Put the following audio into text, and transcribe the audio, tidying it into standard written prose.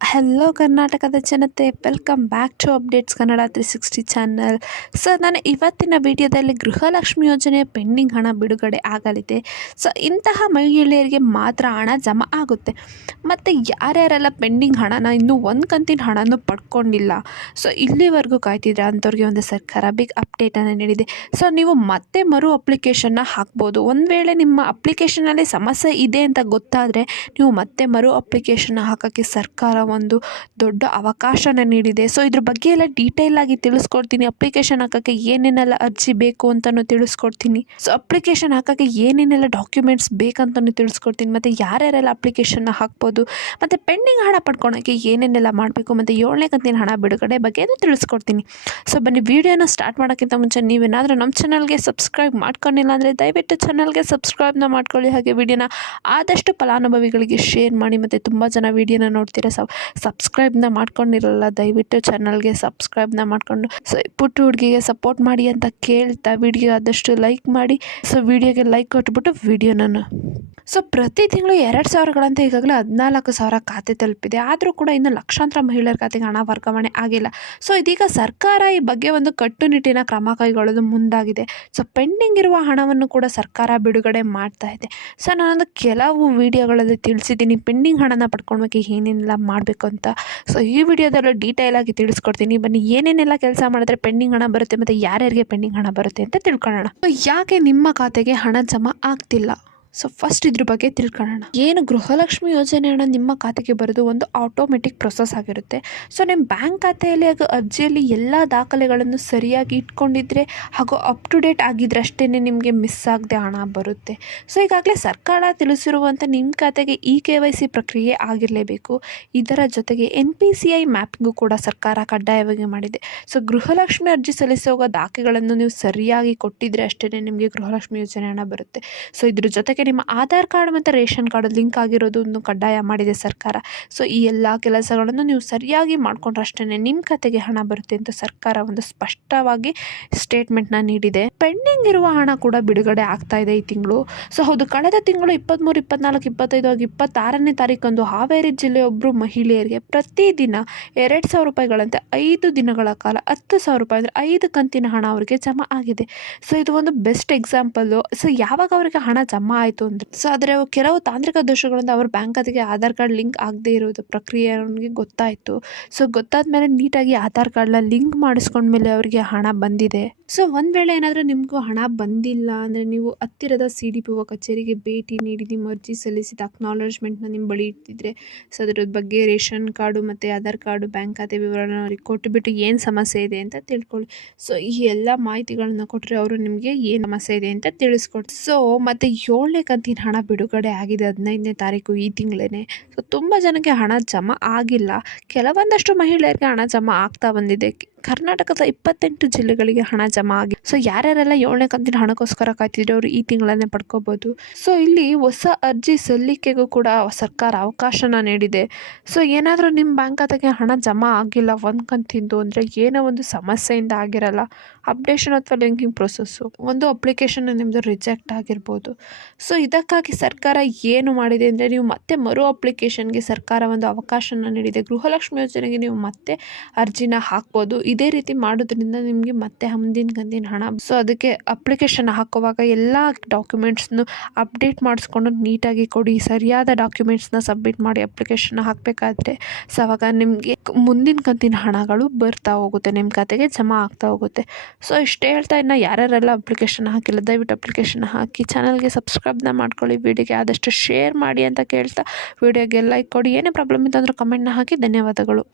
Hello ಕರ್ನಾಟಕದ ಜನತೆ, welcome back to updates Kannada 360 channel. So ನಾನು ಇವತ್ತಿನ ವಿಡಿಯೋದಲ್ಲಿ ಗೃಹಲಕ್ಷ್ಮಿ ಯೋಜನೆಯ ಪೆಂಡಿಂಗ್ ಹಣ ಬಿಡುಗಡೆ ಆಗಲಿದೆ. ಸೊ ಇಂತಹ ಮಹಿಳೆಯರಿಗೆ ಮಾತ್ರ ಹಣ ಜಮಾ ಆಗುತ್ತೆ. ಮತ್ತು ಯಾರ್ಯಾರೆಲ್ಲ ಪೆಂಡಿಂಗ್ ಹಣನ ಇನ್ನೂ ಒಂದು ಕಂತಿನ ಹಣನೂ ಪಡ್ಕೊಂಡಿಲ್ಲ, ಸೊ ಇಲ್ಲಿವರೆಗೂ ಕಾಯ್ತಿದ್ರೆ ಅಂಥವ್ರಿಗೆ ಒಂದು ಸರ್ಕಾರ ಬಿಗ್ ಅಪ್ಡೇಟನ್ನು ನೀಡಿದೆ. ಸೊ ನೀವು ಮತ್ತೆ ಮರು ಅಪ್ಲಿಕೇಶನ್ನ ಹಾಕ್ಬೋದು. ಒಂದು ವೇಳೆ ನಿಮ್ಮ ಅಪ್ಲಿಕೇಶನಲ್ಲಿ ಸಮಸ್ಯೆ ಇದೆ ಅಂತ ಗೊತ್ತಾದರೆ ನೀವು ಮತ್ತೆ ಮರು ಅಪ್ಲಿಕೇಶನ್ನ ಹಾಕೋಕ್ಕೆ ಸರ್ಕಾರ ಒಂದು ದೊಡ್ಡ ಅವಕಾಶನ ನೀಡಿದೆ. ಸೊ ಇದ್ರ ಬಗ್ಗೆ ಎಲ್ಲ ಡೀಟೇಲ್ ಆಗಿ ತಿಳಿಸ್ಕೊಡ್ತೀನಿ. ಅಪ್ಲಿಕೇಶನ್ ಹಾಕೋಕ್ಕೆ ಏನೇನೆಲ್ಲ ಅರ್ಜಿ ಬೇಕು ಅಂತಲೂ ತಿಳಿಸ್ಕೊಡ್ತೀನಿ. ಸೊ ಅಪ್ಲಿಕೇಶನ್ ಹಾಕೋಕ್ಕೆ ಏನೇನೆಲ್ಲ ಡಾಕ್ಯುಮೆಂಟ್ಸ್ ಬೇಕಂತಲೂ ತಿಳಿಸ್ಕೊಡ್ತೀನಿ. ಮತ್ತು ಯಾರ್ಯಾರೆಲ್ಲ ಅಪ್ಲಿಕೇಶನ್ನ ಹಾಕ್ಬೋದು, ಮತ್ತು ಪೆಂಡಿಂಗ್ ಹಣ ಪಡ್ಕೊಳಕ್ಕೆ ಏನೇನೆಲ್ಲ ಮಾಡಬೇಕು, ಮತ್ತು 7ನೇ ಕಂತಿನ ಹಣ ಬಿಡುಗಡೆ ಬಗ್ಗೆ ತಿಳಿಸ್ಕೊಡ್ತೀನಿ. ಸೊ ಬನ್ನಿ, ವಿಡಿಯೋನ ಸ್ಟಾರ್ಟ್ ಮಾಡೋಕ್ಕಿಂತ ಮುಂಚೆ ನೀವೇನಾದರೂ ನಮ್ಮ ಚಾನಲ್ಗೆ ಸಬ್ಸ್ಕ್ರೈಬ್ ಮಾಡ್ಕೊಂಡಿಲ್ಲ ಅಂದರೆ ದಯವಿಟ್ಟು ಚಾನಲ್ಗೆ ಸಬ್ಸ್ಕ್ರೈಬ್ನ ಮಾಡ್ಕೊಳ್ಳಿ. ಹಾಗೆ ವಿಡಿಯೋನ ಆದಷ್ಟು ಫಲಾನುಭವಿಗಳಿಗೆ ಶೇರ್ ಮಾಡಿ. ಮತ್ತು ತುಂಬ ಜನ ವಿಡಿಯೋನ ನೋಡ್ತೀರಾ, ಸಬ್ಸ್ಕ್ರೈಬ್ನ ಮಾಡ್ಕೊಂಡಿರಲ್ಲ, ದಯವಿಟ್ಟು ಚಾನಲ್ಗೆ ಸಬ್ಸ್ಕ್ರೈಬ್ನ ಮಾಡಿಕೊಂಡು ಸೊ ಪುಟ್ಟ ಹುಡುಗಿಗೆ ಸಪೋರ್ಟ್ ಮಾಡಿ ಅಂತ ಕೇಳ್ತಾ ವಿಡಿಯೋ ಆದಷ್ಟು ಲೈಕ್ ಮಾಡಿ. ಸೊ ವಿಡಿಯೋಗೆ ಲೈಕ್ ಕೊಟ್ಬಿಟ್ಟು ವಿಡಿಯೋನ ಸೊ ಪ್ರತಿ ತಿಂಗಳು 2,000ಗಳಂತ ಈಗಾಗಲೇ 14,000 ಖಾತೆ ತಲುಪಿದೆ. ಆದರೂ ಕೂಡ ಇನ್ನು ಲಕ್ಷಾಂತರ ಮಹಿಳೆಯರ ಖಾತೆಗೆ ಹಣ ವರ್ಗಾವಣೆ ಆಗಿಲ್ಲ. ಸೊ ಇದೀಗ ಸರ್ಕಾರ ಈ ಬಗ್ಗೆ ಒಂದು ಕಟ್ಟುನಿಟ್ಟಿನ ಕ್ರಮ ಕೈಗೊಳ್ಳಲು ಮುಂದಾಗಿದೆ. ಸೊ ಪೆಂಡಿಂಗ್ ಇರುವ ಹಣವನ್ನು ಕೂಡ ಸರ್ಕಾರ ಬಿಡುಗಡೆ ಮಾಡ್ತಾ ಇದೆ. ಸೊ ನಾನೊಂದು ಕೆಲವು ವಿಡಿಯೋಗಳಲ್ಲಿ ತಿಳಿಸಿದ್ದೀನಿ ಪೆಂಡಿಂಗ್ ಹಣನ ಪಡ್ಕೊಳ್ಬೇಕು ಏನೇನೆಲ್ಲ ಮಾಡಬೇಕು ಅಂತ. ಸೊ ಈ ವಿಡಿಯೋದಲ್ಲೂ ಡೀಟೇಲ್ ಆಗಿ ತಿಳಿಸ್ಕೊಡ್ತೀನಿ. ಬನ್ನಿ, ಏನೇನೆಲ್ಲ ಕೆಲಸ ಮಾಡಿದ್ರೆ ಪೆಂಡಿಂಗ್ ಹಣ ಬರುತ್ತೆ ಮತ್ತು ಯಾರ್ಯಾರಿಗೆ ಪೆಂಡಿಂಗ್ ಹಣ ಬರುತ್ತೆ ಅಂತ ತಿಳ್ಕೊಳ್ಳೋಣ. ಸೊ ಯಾಕೆ ನಿಮ್ಮ ಖಾತೆಗೆ ಹಣ ಜಮಾ ಆಗ್ತಿಲ್ಲ? ಸೊ ಫಸ್ಟ್ ಇದ್ರ ಬಗ್ಗೆ ತಿಳ್ಕೊಳ್ಳೋಣ. ಏನು ಗೃಹಲಕ್ಷ್ಮಿ ಯೋಜನೆ ಹಣ ನಿಮ್ಮ ಖಾತೆಗೆ ಬರೋದು ಒಂದು ಆಟೋಮೆಟಿಕ್ ಪ್ರೊಸೆಸ್ ಆಗಿರುತ್ತೆ. ಸೊ ನಿಮ್ಮ ಬ್ಯಾಂಕ್ ಖಾತೆಯಲ್ಲಿ ಹಾಗೂ ಅರ್ಜಿಯಲ್ಲಿ ಎಲ್ಲ ದಾಖಲೆಗಳನ್ನು ಸರಿಯಾಗಿ ಇಟ್ಕೊಂಡಿದ್ರೆ ಹಾಗೂ ಅಪ್ ಟು ಡೇಟ್ ಆಗಿದ್ರೆ ಅಷ್ಟೇ ನಿಮಗೆ ಮಿಸ್ ಆಗದೆ ಹಣ ಬರುತ್ತೆ. ಸೊ ಈಗಾಗಲೇ ಸರ್ಕಾರ ತಿಳಿಸಿರುವಂಥ ನಿಮ್ಮ ಖಾತೆಗೆ KYC ಪ್ರಕ್ರಿಯೆ ಆಗಿರಲೇಬೇಕು. ಇದರ ಜೊತೆಗೆ NPCI ಮ್ಯಾಪಿಂಗು ಕೂಡ ಸರ್ಕಾರ ಕಡ್ಡಾಯವಾಗಿ ಮಾಡಿದೆ. ಸೊ ಗೃಹಲಕ್ಷ್ಮಿ ಅರ್ಜಿ ಸಲ್ಲಿಸುವ ದಾಖಲೆಗಳನ್ನು ನೀವು ಸರಿಯಾಗಿ ಕೊಟ್ಟಿದ್ರೆ ಅಷ್ಟೇ ನಿಮಗೆ ಗೃಹಲಕ್ಷ್ಮಿ ಯೋಜನೆ ಹಣ ಬರುತ್ತೆ. ಸೊ ಇದ್ರ ಜೊತೆಗೆ ನಿಮ್ಮ ಆಧಾರ್ ಕಾರ್ಡ್ ಮತ್ತು ರೇಷನ್ ಕಾರ್ಡ್ ಲಿಂಕ್ ಆಗಿರೋದನ್ನು ಕಡ್ಡಾಯ ಮಾಡಿದೆ ಸರ್ಕಾರ. ಸೊ ಈ ಎಲ್ಲ ಕೆಲಸಗಳನ್ನು ನೀವು ಸರಿಯಾಗಿ ಮಾಡಿಕೊಂಡ್ರೆ ಅಷ್ಟೇ ನಿಮ್ಮ ಖಾತೆಗೆ ಹಣ ಬರುತ್ತೆ ಅಂತ ಸರ್ಕಾರ ಒಂದು ಸ್ಪಷ್ಟವಾಗಿ ಸ್ಟೇಟ್ಮೆಂಟ್ನ ನೀಡಿದೆ. ಪೆಂಡಿಂಗ್ ಇರುವ ಹಣ ಕೂಡ ಬಿಡುಗಡೆ ಆಗ್ತಾ ಇದೆ ಈ ತಿಂಗಳು. ಸೊ ಹೌದು, ಕಳೆದ ತಿಂಗಳು 23, 24, 25 ಹಾಗೂ 26ನೇ ತಾರೀಕಂದು ಹಾವೇರಿ ಜಿಲ್ಲೆಯ ಒಬ್ಬರು ಮಹಿಳೆಯರಿಗೆ ಪ್ರತಿದಿನ 2,000 ರೂಪಾಯಿಗಳಂತೆ 5 ದಿನಗಳ ಕಾಲ 10,000 ರೂಪಾಯಿ ಅಂದರೆ 5 ಕಂತಿನ ಹಣ ಅವರಿಗೆ ಜಮಾ ಆಗಿದೆ. ಸೊ ಇದು ಒಂದು ಬೆಸ್ಟ್ ಎಕ್ಸಾಂಪಲ್ಲು. ಸೊ ಯಾವಾಗ ಅವರಿಗೆ ಹಣ ಜಮಾ ಆಯಿತು ಅಂದರೆ, ಸೊ ಆದರೆ ಕೆಲವು ತಾಂತ್ರಿಕ ದೋಷಗಳಿಂದ ಅವ್ರ ಬ್ಯಾಂಕ್ ಖಾತೆಗೆ ಆಧಾರ್ ಕಾರ್ಡ್ ಲಿಂಕ್ ಆಗದೆ ಇರೋದು ಪ್ರಕ್ರಿಯೆ ಅವನಿಗೆ ಗೊತ್ತಾಯಿತು. ಸೊ ಗೊತ್ತಾದ ಮೇಲೆ ನೀಟಾಗಿ ಆಧಾರ್ ಕಾರ್ಡ್ನ ಲಿಂಕ್ ಮಾಡಿಸ್ಕೊಂಡ್ಮೇಲೆ ಅವರಿಗೆ ಹಣ ಬಂದಿದೆ. ಸೊ ಒಂದು ವೇಳೆ ಏನಾದರೂ ನಿಮಗೂ ಹಣ ಬಂದಿಲ್ಲ ಅಂದರೆ ನೀವು ಹತ್ತಿರದ CDPO ಕಚೇರಿಗೆ ಭೇಟಿ ನೀಡಿ ನಿಮ್ಮ ಅರ್ಜಿ ಸಲ್ಲಿಸಿದ ಅಕ್ನಾಲಜ್ಮೆಂಟ್ನ ನಿಮ್ಮ ಬಳಿ ಇಟ್ಟಿದ್ರೆ, ಸೊ ಅದ್ರ ಬಗ್ಗೆ ರೇಷನ್ ಕಾರ್ಡು ಮತ್ತು ಆಧಾರ್ ಕಾರ್ಡು ಬ್ಯಾಂಕ್ ಖಾತೆ ವಿವರನ ಅವ್ರಿಗೆ ಕೊಟ್ಟುಬಿಟ್ಟು ಏನು ಸಮಸ್ಯೆ ಇದೆ ಅಂತ ತಿಳ್ಕೊಳ್ಳಿ. ಸೊ ಈ ಎಲ್ಲ ಮಾಹಿತಿಗಳನ್ನ ಕೊಟ್ಟರೆ ಅವರು ನಿಮಗೆ ಏನು ಸಮಸ್ಯೆ ಇದೆ ಅಂತ ತಿಳಿಸ್ಕೊಡ್ತಾರೆ. ಸೊ ಮತ್ತು 7ನೇ ಕಂತಿನ ಹಣ ಬಿಡುಗಡೆ ಆಗಿದೆ 15ನೇ ತಾರೀಕು ಈ ತಿಂಗಳೇ. ಸೊ ತುಂಬ ಜನಕ್ಕೆ ಹಣ ಜಮಾ ಆಗಿಲ್ಲ, ಕೆಲವೊಂದಷ್ಟು ಮಹಿಳೆಯರಿಗೆ ಹಣ ಜಮಾ ಆಗ್ತಾ ಬಂದಿದೆ. ಕರ್ನಾಟಕದ 28 ಜಿಲ್ಲೆಗಳಿಗೆ ಹಣ ಜಮಾ ಆಗಿದೆ. ಸೊ ಯಾರ್ಯಾರೆಲ್ಲ 7ನೇ ಕಂತಿನ ಹಣಕ್ಕೋಸ್ಕರ ಕಾಯ್ತಿದ್ರೆ ಅವರು ಈ ತಿಂಗಳನ್ನೇ ಪಡ್ಕೋಬೋದು. ಸೊ ಇಲ್ಲಿ ಹೊಸ ಅರ್ಜಿ ಸಲ್ಲಿಕೆಗೂ ಕೂಡ ಸರ್ಕಾರ ಅವಕಾಶನ ನೀಡಿದೆ. ಸೊ ಏನಾದರೂ ನಿಮ್ಮ ಬ್ಯಾಂಕ್ ಖಾತೆಗೆ ಹಣ ಜಮಾ ಆಗಿಲ್ಲ ಒಂದು ಕಂತಿಂದು ಅಂದರೆ ಏನೋ ಒಂದು ಸಮಸ್ಯೆಯಿಂದ ಆಗಿರಲ್ಲ, ಅಪ್ಡೇಷನ್ ಅಥವಾ ಲಿಂಕಿಂಗ್ ಪ್ರೊಸೆಸ್ಸು, ಒಂದು ಅಪ್ಲಿಕೇಶನ್ ನಿಮ್ಮದು ರಿಜೆಕ್ಟ್ ಆಗಿರ್ಬೋದು. ಸೊ ಇದಕ್ಕಾಗಿ ಸರ್ಕಾರ ಏನು ಮಾಡಿದೆ ಅಂದರೆ, ನೀವು ಮತ್ತೆ ಮರು ಅಪ್ಲಿಕೇಶನ್ಗೆ ಸರ್ಕಾರ ಒಂದು ಅವಕಾಶನ ನೀಡಿದೆ. ಗೃಹಲಕ್ಷ್ಮಿ ಯೋಜನೆಗೆ ನೀವು ಮತ್ತೆ ಅರ್ಜಿನ ಹಾಕ್ಬೋದು. ಇದೇ ರೀತಿ ಮಾಡೋದ್ರಿಂದ ನಿಮಗೆ ಮತ್ತೆ ಮುಂದಿನ ಕಂತಿನ ಹಣ. ಸೊ ಅದಕ್ಕೆ ಅಪ್ಲಿಕೇಶನ್ ಹಾಕುವಾಗ ಎಲ್ಲ ಡಾಕ್ಯುಮೆಂಟ್ಸ್ನು ಅಪ್ಡೇಟ್ ಮಾಡಿಸ್ಕೊಂಡು ನೀಟಾಗಿ ಕೊಡಿ. ಸರಿಯಾದ ಡಾಕ್ಯುಮೆಂಟ್ಸ್ನ ಸಬ್ಮಿಟ್ ಮಾಡಿ ಅಪ್ಲಿಕೇಶನ್ ಹಾಕಬೇಕಾದ್ರೆ ಸೊ ಅವಾಗ ನಿಮಗೆ ಮುಂದಿನ ಕಂತಿನ ಹಣಗಳು ಬರ್ತಾ ಹೋಗುತ್ತೆ, ನಿಮ್ಮ ಖಾತೆಗೆ ಜಮಾ ಆಗ್ತಾ ಹೋಗುತ್ತೆ. ಸೊ ಇಷ್ಟೇ ಹೇಳ್ತಾ, ಇನ್ನು ಯಾರ್ಯಾರೆಲ್ಲ ಅಪ್ಲಿಕೇಶನ್ ಹಾಕಿಲ್ಲ ದಯವಿಟ್ಟು ಅಪ್ಲಿಕೇಶನ್ ಹಾಕಿ, ಚಾನಲ್ಗೆ ಸಬ್ಸ್ಕ್ರೈಬ್ನ ಮಾಡ್ಕೊಳ್ಳಿ, ವಿಡಿಯೋಗೆ ಆದಷ್ಟು ಶೇರ್ ಮಾಡಿ ಅಂತ ಕೇಳ್ತಾ ವಿಡಿಯೋಗೆ ಲೈಕ್ ಕೊಡಿ. ಏನೇ ಪ್ರಾಬ್ಲಮ್ ಇತ್ತು ಅಂದ್ರೆ ಕಮೆಂಟ್ನ ಹಾಕಿ. ಧನ್ಯವಾದಗಳು.